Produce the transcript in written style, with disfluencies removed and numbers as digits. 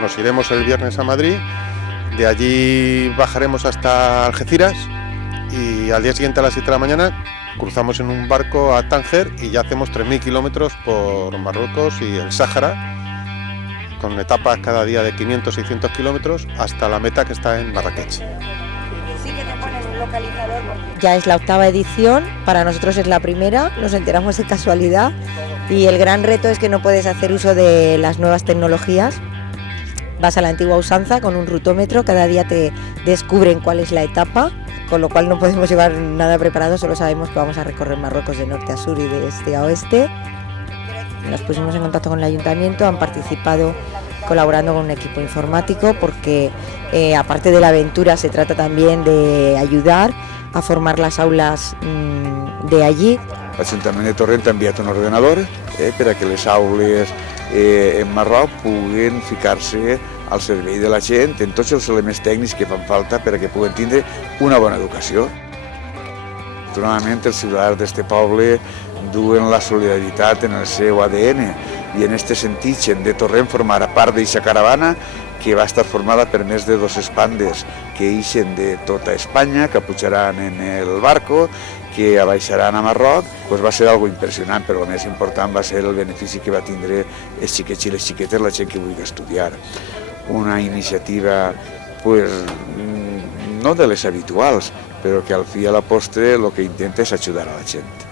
Nos iremos el viernes a Madrid, de allí bajaremos hasta Algeciras y al día siguiente a las 7 de la mañana cruzamos en un barco a Tánger y ya hacemos 3.000 kilómetros por Marruecos y el Sáhara, con etapas cada día de 500-600 kilómetros hasta la meta que está en Marrakech. Sí que te pones un localizador. Ya es la 8ª edición, para nosotros es la primera, nos enteramos de casualidad y el gran reto es que no puedes hacer uso de las nuevas tecnologías. Vas a la antigua usanza con un rutómetro, cada día te descubren cuál es la etapa, con lo cual no podemos llevar nada preparado, solo sabemos que vamos a recorrer Marruecos de norte a sur y de este a oeste. Nos pusimos en contacto con el ayuntamiento, han participado colaborando con un equipo informático porque aparte de la aventura se trata también de ayudar a formar las aules de allí. L'Ajuntament de Torrent ha enviat un ordenador per a que les aules en Marroc puguin ficar-se al servei de la gent en tots els elements tècnics que fan falta per a que puguen tindre una bona educació. Naturalment, els ciutadans d'aquest poble duen la solidaritat en el seu ADN i en aquest sentit gent de Torrent formarà part d'aquesta caravana que va estar formada per més de 200 bandes que ixen de tota Espanya, que pujaran en el barco, que baixaran a Marroc. Pues va ser algo impressionant, però el més important va ser el benefici que va tindre els xiquets i les xiquetes, la gent que vulgui estudiar. Una iniciativa pues, no de les habituals, però que al fi i a la postre el que intenta és ajudar a la gent.